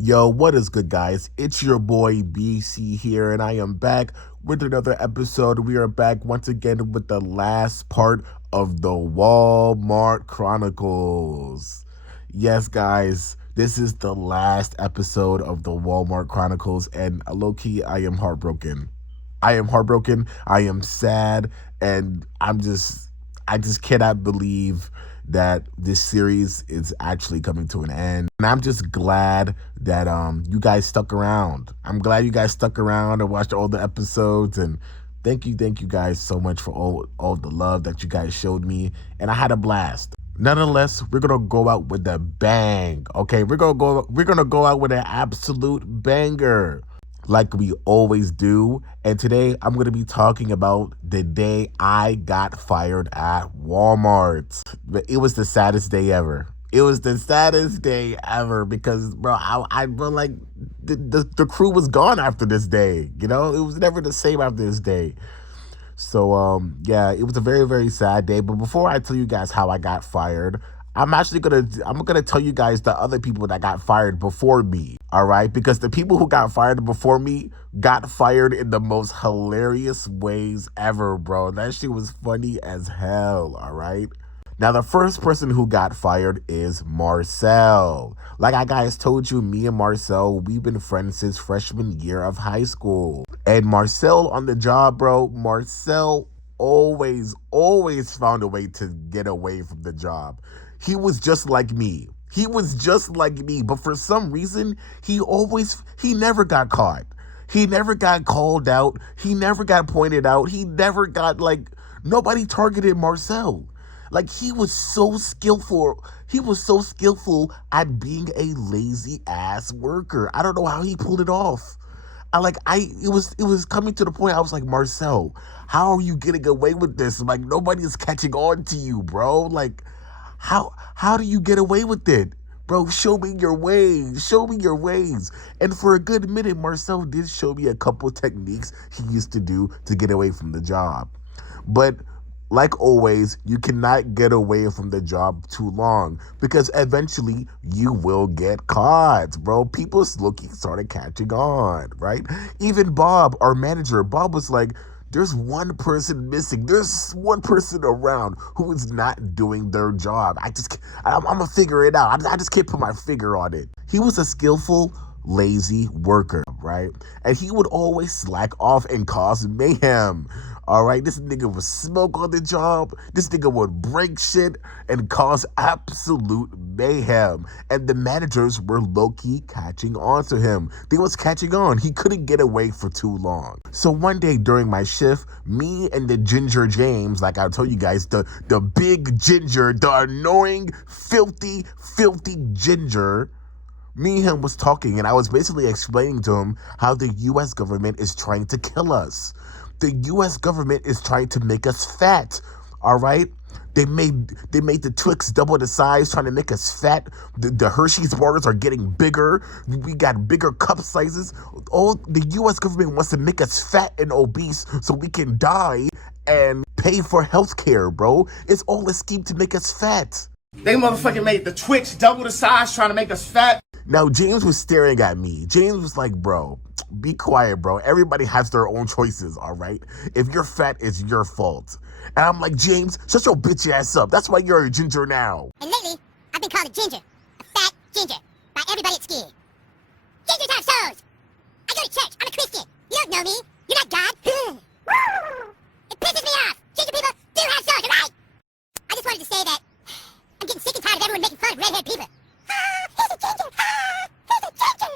Yo, what is good, guys? It's your boy BC here, and I am back with another episode. We are back once again with the last part of the Walmart Chronicles. Yes, guys, this is the last episode of the Walmart Chronicles, and low key, I am heartbroken. I am heartbroken. I am sad, and I just cannot believe that this series is actually coming to an end. And I'm just glad that you guys stuck around. I'm glad you guys stuck around and watched all the episodes, and thank you guys so much for all the love that you guys showed me, and I had a blast. Nonetheless, we're gonna go out with a bang. Okay, we're gonna go out with an absolute banger, like we always do. And today I'm going to be talking about the day I got fired at Walmart. It was the saddest day ever. It was the saddest day ever because, bro, I feel like the crew was gone after this day. You know, it was never the same after this day. So, yeah, it was a very, very sad day. But before I tell you guys how I got fired, I'm gonna tell you guys the other people that got fired before me. All right, because the people who got fired before me got fired in the most hilarious ways ever, bro. That shit was funny as hell. All right. Now, the first person who got fired is Marcel. Like I guys told you, me and Marcel, we've been friends since freshman year of high school. And Marcel on the job, bro, Marcel always found a way to get away from the job. He was just like me. He was just like me. But for some reason, he never got caught. He never got called out. He never got pointed out. He never got, nobody targeted Marcel. Like, he was so skillful. He was so skillful at being a lazy ass worker. I don't know how he pulled it off. It was coming to the point I was like, Marcel, how are you getting away with this? Like, nobody's catching on to you, bro. Like, how do you get away with it? Bro, show me your ways. Show me your ways. And for a good minute, Marcel did show me a couple techniques he used to do to get away from the job. But like always, you cannot get away from the job too long because eventually you will get caught, bro. People started catching on, right? Even Bob, our manager, Bob was like, there's one person missing. There's one person around who is not doing their job. I'm going to figure it out. I just can't put my finger on it. He was a skillful, lazy worker, right? And he would always slack off and cause mayhem. All right, this nigga would smoke on the job. This nigga would break shit and cause absolute mayhem. And the managers were low-key catching on to him. They was catching on. He couldn't get away for too long. So one day during my shift, me and the ginger James, like I told you guys, the big ginger, the annoying, filthy ginger, me and him was talking, and I was basically explaining to him how the U.S. government is trying to kill us. The U.S. government is trying to make us fat, all right? They made the Twix double the size, trying to make us fat. The Hershey's bars are getting bigger. We got bigger cup sizes. All the U.S. government wants to make us fat and obese so we can die and pay for health care, bro. It's all a scheme to make us fat. They motherfucking made the Twix double the size trying to make us fat. Now, James was staring at me. James was like, bro, be quiet, bro. Everybody has their own choices, all right? If you're fat, it's your fault. And I'm like, James, shut your bitch ass up. That's why you're a ginger now. And lately, I've been called a ginger. A fat ginger. By everybody at school. Gingers have souls. I go to church. I'm a Christian. You don't know me. You're not God. It pisses me off. Ginger people do have souls, all right? I just wanted to say that I'm getting sick and tired of everyone making fun of redhead people. He's a ginger. He's a ginger.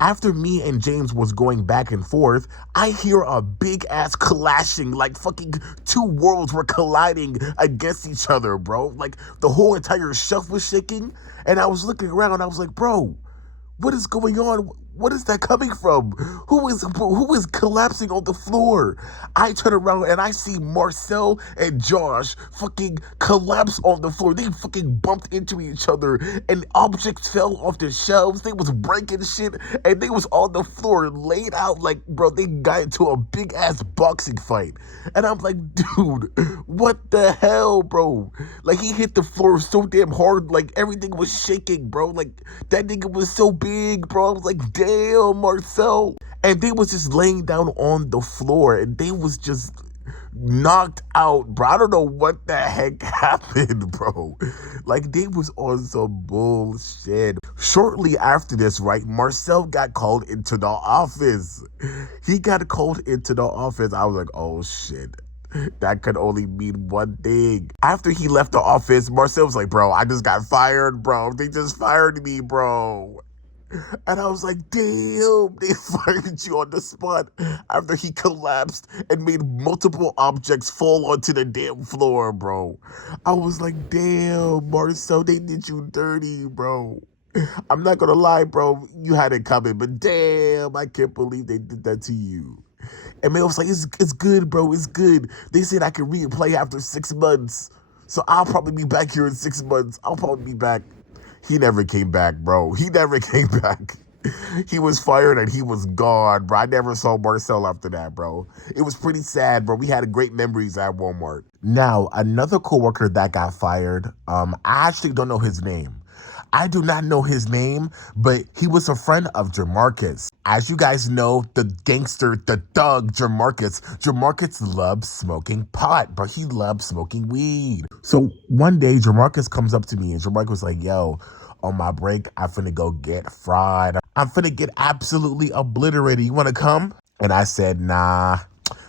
After me and James was going back and forth, I hear a big ass clashing, like fucking two worlds were colliding against each other, bro. Like the whole entire shelf was shaking, and I was looking around and I was like, bro, what is going on? What is that coming from? Who is collapsing on the floor? I turn around and I see Marcel and Josh fucking collapse on the floor. They fucking bumped into each other and objects fell off the shelves. They was breaking shit and they was on the floor laid out like, bro, they got into a big ass boxing fight. And I'm like, dude, what the hell, bro? Like, he hit the floor so damn hard, like everything was shaking, bro. Like, that nigga was so big, bro. I was like, damn, Marcel. And they was just laying down on the floor and they was just knocked out, bro. I don't know what the heck happened, bro. Like, they was on some bullshit. Shortly after this, right, Marcel got called into the office. He got called into the office. I was like, oh shit. That could only mean one thing. After he left the office, Marcel was like, bro, I just got fired, bro. They just fired me, bro. And I was like, damn, they fired you on the spot after he collapsed and made multiple objects fall onto the damn floor, bro. I was like, damn, Marcel, they did you dirty, bro. I'm not gonna lie, bro, you had it coming, but damn, I can't believe they did that to you. And man was like, it's good, bro, it's good. They said I could replay after 6 months. So I'll probably be back here in 6 months. I'll probably be back. He never came back, bro. He never came back. He was fired and he was gone, bro. I never saw Marcel after that, bro. It was pretty sad, bro. We had great memories at Walmart. Now, another coworker that got fired, I actually don't know his name. I do not know his name, but he was a friend of Jamarcus. As you guys know, the gangster, the thug, Jamarcus loves smoking pot, but he loves smoking weed. So one day, Jamarcus comes up to me and Jamarcus was like, yo, on my break, I'm finna go get fried. I'm finna get absolutely obliterated. You wanna come? And I said, nah.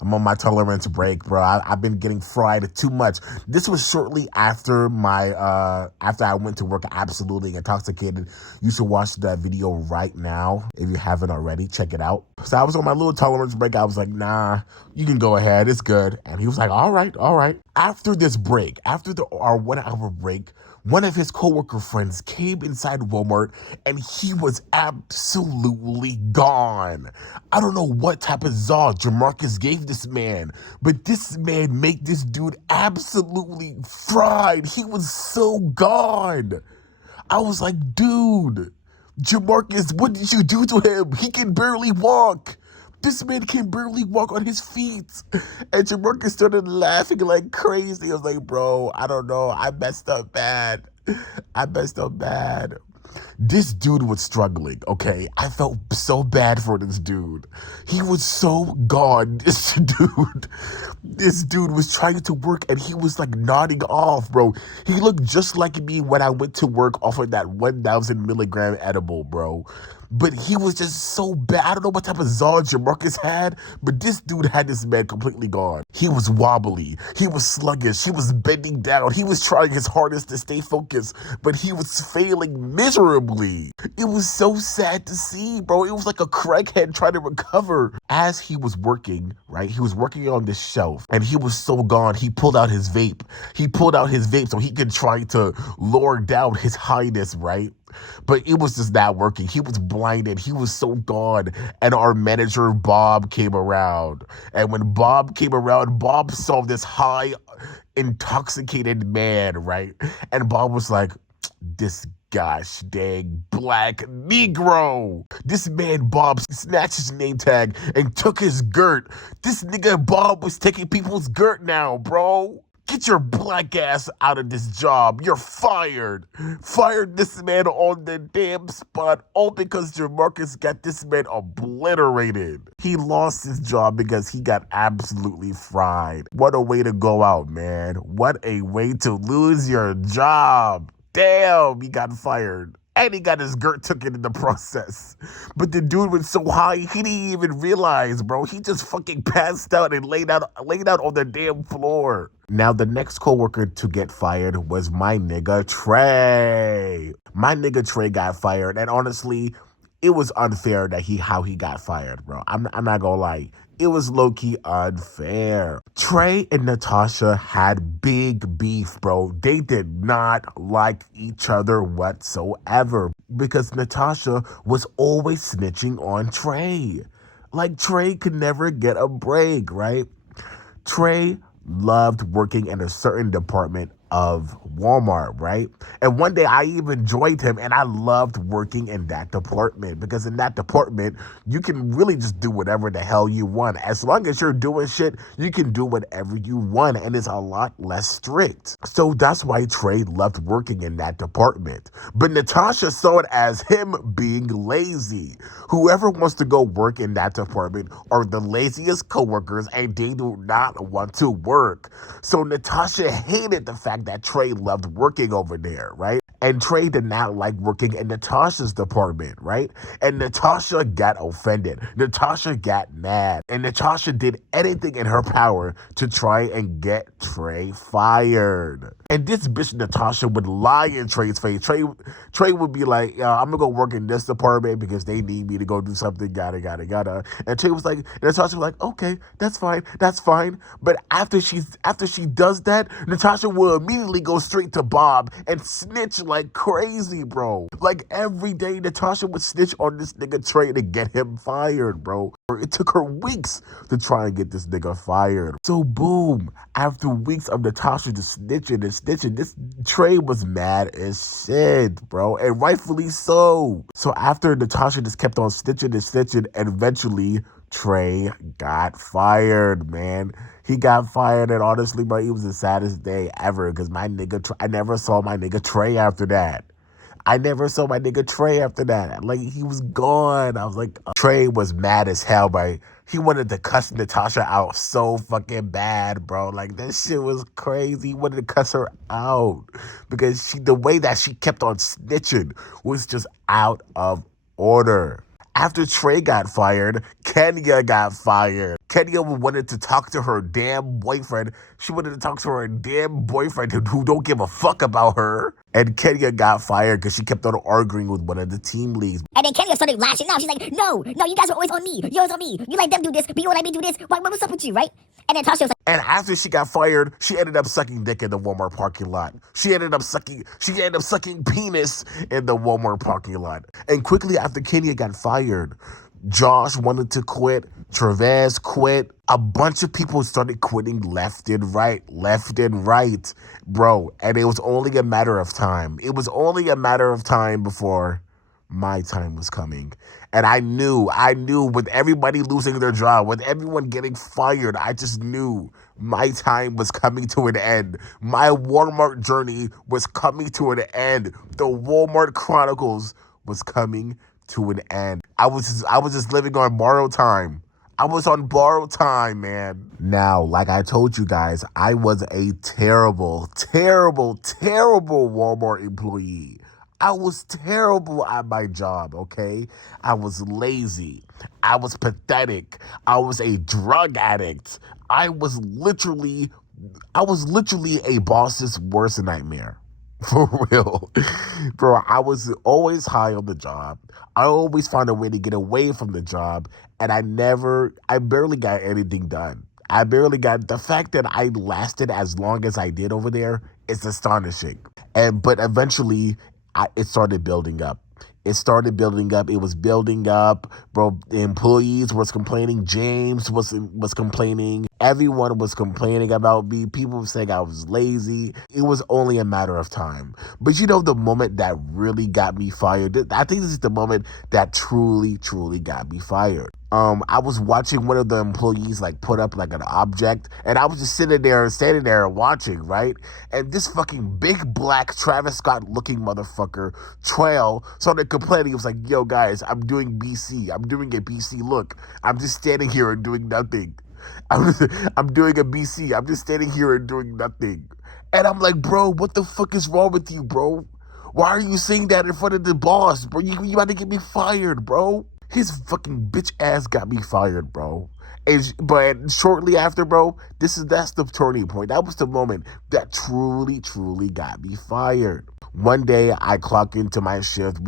I'm on my tolerance break, bro. I've been getting fried too much. This was shortly after after I went to work absolutely intoxicated. You should watch that video right now if you haven't already. Check it out. So I was on my little tolerance break. I was like, nah, you can go ahead. It's good. And he was like, all right, all right. After this break, after our 1 hour break, one of his coworker friends came inside Walmart and he was absolutely gone. I don't know what type of Zod Jamarcus gave this man, but this man made this dude absolutely fried. He was so gone. I was like, dude, Jamarcus, what did you do to him? He can barely walk. This man can barely walk on his feet. And Jamarcus started laughing like crazy. I was like, bro, I don't know. I messed up bad. I messed up bad. This dude was struggling, okay? I felt so bad for this dude. He was so gone. This dude was trying to work and he was like nodding off, bro. He looked just like me when I went to work off of that 1,000 milligram edible, bro. But he was just so bad. I don't know what type of Zod Jamarcus had, but this dude had this man completely gone. He was wobbly. He was sluggish. He was bending down. He was trying his hardest to stay focused, but he was failing miserably. It was so sad to see, bro. It was like a crackhead trying to recover. As he was working, right, he was working on this shelf, and he was so gone, he pulled out his vape. He pulled out his vape so he could try to lower down his highness, right? But it was just not working. He was blinded. He was so gone. And our manager, Bob, came around. And when Bob came around, Bob saw this high, intoxicated man, right? And Bob was like, this gosh dang black Negro. This man, Bob, snatched his name tag and took his girt. This nigga, Bob, was taking people's girt now, bro. Get your black ass out of this job. You're fired. Fired this man on the damn spot, all because Jamarcus got this man obliterated. He lost his job because he got absolutely fried. What a way to go out, man. What a way to lose your job. Damn, he got fired. And he got his girt taken in the process. But the dude was so high, he didn't even realize, bro. He just fucking passed out and laid out on the damn floor. Now, the next coworker to get fired was my nigga Trey. My nigga Trey got fired, and honestly, it was unfair that how he got fired, bro. I'm not gonna lie. It was low-key unfair. Trey and Natasha had big beef, bro. They did not like each other whatsoever. because Natasha was always snitching on Trey. Like, Trey could never get a break, right? Trey loved working in a certain department of Walmart, right? And one day I even joined him and I loved working in that department because in that department, you can really just do whatever the hell you want. As long as you're doing shit, you can do whatever you want and it's a lot less strict. So that's why Trey loved working in that department. But Natasha saw it as him being lazy. Whoever wants to go work in that department are the laziest coworkers and they do not want to work. So Natasha hated the fact that Trey loved working over there, right? And Trey did not like working in Natasha's department, right? And Natasha got offended. Natasha got mad. And Natasha did anything in her power to try and get Trey fired. And this bitch Natasha would lie in Trey's face. Trey would be like, I'm gonna go work in this department because they need me to go do something, gotta. And Trey was like, and Natasha was like, okay, that's fine. But after she does that, Natasha will immediately go straight to Bob and snitch like crazy, bro. Like every day, Natasha would snitch on this nigga Trey to get him fired, bro. It took her weeks to try and get this nigga fired. So boom, after weeks of Natasha just snitching, this Trey was mad as shit, bro. And rightfully so. So after Natasha just kept on snitching, and eventually Trey got fired, man. He got fired, and honestly, bro, it was the saddest day ever because I never saw my nigga Trey after that. I never saw my nigga Trey after that. Like, he was gone. I was like, Trey was mad as hell, bro. He wanted to cuss Natasha out so fucking bad, bro. Like, that shit was crazy. He wanted to cuss her out because the way that she kept on snitching was just out of order. After Trey got fired, Kenya got fired. Kenya wanted to talk to her damn boyfriend. She wanted to talk to her damn boyfriend who don't give a fuck about her. And Kenya got fired because she kept on arguing with one of the team leads. And then Kenya started lashing out. She's like, no, you guys are always on me. You're always on me. You let them do this, but you won't let me do this. What's up with you, right? And then Tasha was like, and after she got fired, she ended up sucking dick in the Walmart parking lot. She ended up sucking penis in the Walmart parking lot. And quickly after Kenya got fired, Josh wanted to quit. Travis quit. A bunch of people started quitting left and right, bro. And it was only a matter of time. It was only a matter of time before my time was coming. And I knew with everybody losing their job, with everyone getting fired, I just knew my time was coming to an end. My Walmart journey was coming to an end. The Walmart Chronicles was coming to an end. I was just living on borrowed time. I was on borrowed time, man. Now, like I told you guys, I was a terrible Walmart employee. I was terrible at my job, okay? I was lazy. I was pathetic. I was a drug addict. I was literally a boss's worst nightmare. For real. Bro, I was always high on the job. I always found a way to get away from the job, and I barely got anything done. The fact that I lasted as long as I did over there is astonishing. But eventually, it started building up. It was building up, bro. The employees was complaining. James was complaining. Everyone was complaining about me. People were saying I was lazy. It was only a matter of time. But you know, the moment that really got me fired, I think this is the moment that truly got me fired. I was watching one of the employees like put up like an object, and I was just standing there watching, right? And this fucking big black Travis Scott looking motherfucker, Trail, started complaining. He was like, yo guys, I'm doing a BC. Look, I'm just standing here and doing nothing. I'm doing a BC. I'm just standing here and doing nothing. And I'm like, bro, what the fuck is wrong with you, bro? Why are you saying that in front of the boss, bro? You about to get me fired, bro. His fucking bitch ass got me fired, bro. But shortly after, bro, that's the turning point. That was the moment that truly got me fired. One day, I clock into my shift.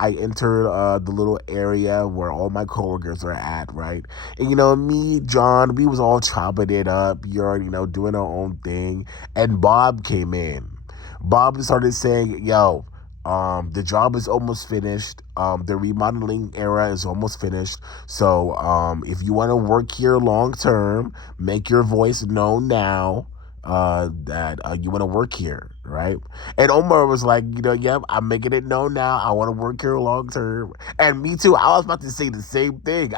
I entered the little area where all my coworkers are at, right? And you know, me, John, we was all chopping it up. You already know, doing our own thing. And Bob came in. Bob started saying, yo, The job is almost finished. The remodeling era is almost finished. So if you want to work here long term, make your voice known now that you want to work here, right? And Omar was like, yep, I'm making it known now. I want to work here long term. And me too. I was about to say the same thing.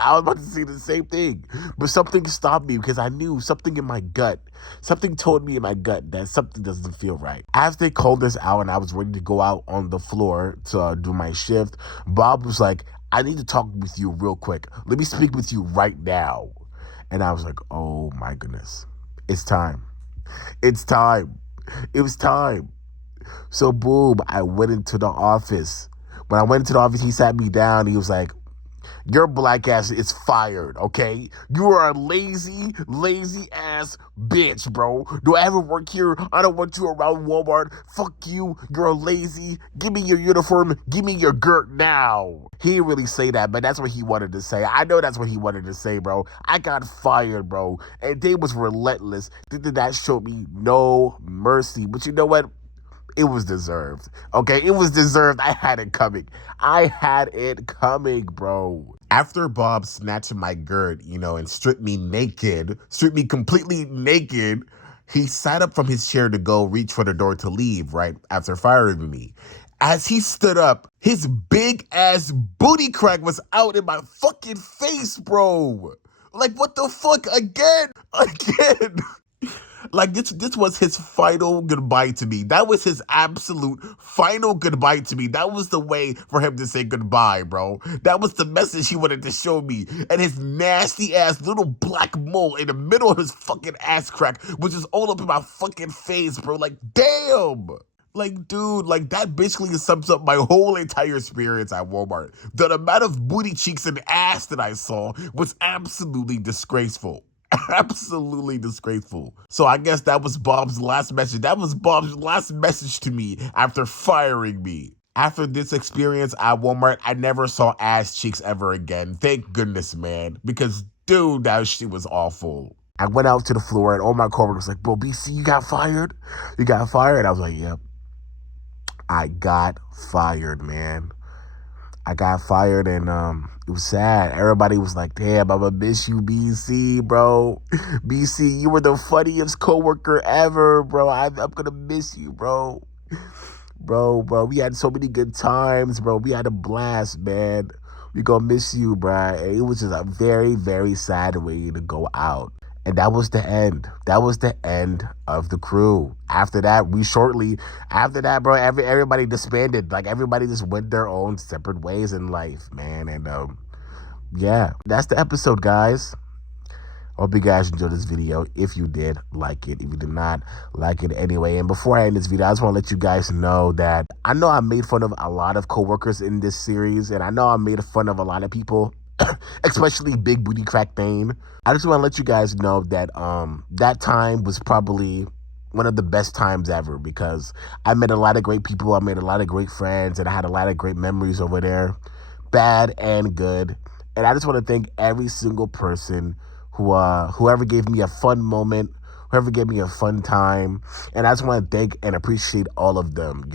But something stopped me because I knew something in my gut. Something told me in my gut that something doesn't feel right. As they called us out and I was ready to go out on the floor to do my shift, Bob was like, I need to talk with you real quick. Let me speak with you right now. And I was like, oh my goodness. It's time. It's time. It was time. So boom, I went into the office. When I went into the office, he sat me down. He was like, your black ass is fired, okay? You are a lazy, lazy ass bitch, bro. Do I ever work here? I don't want you around Walmart. Fuck you. You're a lazy. Give me your uniform. Give me your girt now. He didn't really say that, but that's what he wanted to say. I know that's what he wanted to say, bro. I got fired, bro. And they was relentless. That showed me no mercy. But you know what? It was deserved. Okay, it was deserved. I had it coming. Bro. After Bob snatched my girt, and stripped me naked, stripped me completely naked, he sat up from his chair to go reach for the door to leave, right, after firing me. As he stood up, his big ass booty crack was out in my fucking face, bro. Like, what the fuck? Again. Like, this was his final goodbye to me. That was his absolute final goodbye to me. That was the way for him to say goodbye, bro. That was the message he wanted to show me. And his nasty ass little black mole in the middle of his fucking ass crack was just all up in my fucking face, bro. Like, damn. Like, dude, like, that basically sums up my whole entire experience at Walmart. The amount of booty cheeks and ass that I saw was absolutely disgraceful. Absolutely disgraceful. So I guess that was Bob's last message. That was Bob's last message to me after firing me. After this experience at Walmart, I never saw ass cheeks ever again. Thank goodness, man. Because, dude, that shit was awful. I went out to the floor and all my coworkers were like, bro, BC, you got fired? You got fired? I was like, yep. I got fired, man. I got fired and it was sad. Everybody was like, damn, I'ma miss you, BC, bro. BC, you were the funniest coworker ever, bro. I'm gonna miss you, bro. Bro, we had so many good times, bro. We had a blast, man. We gonna miss you, bro. It was just a very, very sad way to go out. And that was the end. That was the end of the crew. After that, bro, everybody disbanded. Like, everybody just went their own separate ways in life, man. And, yeah, that's the episode, guys. Hope you guys enjoyed this video. If you did, like it. If you did not, like it anyway. And before I end this video, I just want to let you guys know that I know I made fun of a lot of coworkers in this series. And I know I made fun of a lot of people, especially Big Booty Crack Thane. I just want to let you guys know that that time was probably one of the best times ever because I met a lot of great people. I made a lot of great friends, and I had a lot of great memories over there, bad and good. And I just want to thank every single person whoever gave me a fun moment, whoever gave me a fun time. And I just want to thank and appreciate all of them.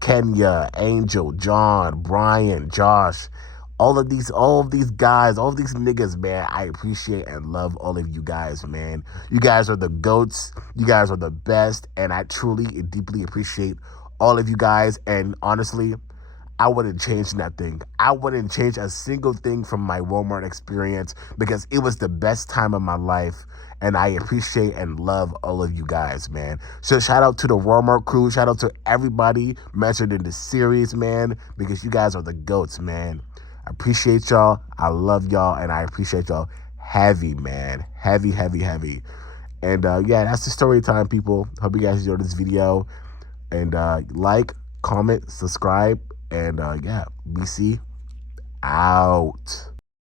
Kenya, Angel, John, Brian, Josh. All of these guys, all of these niggas, man, I appreciate and love all of you guys, man. You guys are the GOATs. You guys are the best. And I truly and deeply appreciate all of you guys. And honestly, I wouldn't change nothing. I wouldn't change a single thing from my Walmart experience because it was the best time of my life. And I appreciate and love all of you guys, man. So shout out to the Walmart crew. Shout out to everybody mentioned in this series, man, because you guys are the GOATs, man. I appreciate y'all. I love y'all. And I appreciate y'all heavy, man. Heavy. And yeah, that's the story time, people. Hope you guys enjoyed this video. And like, comment, subscribe. And yeah, BC out.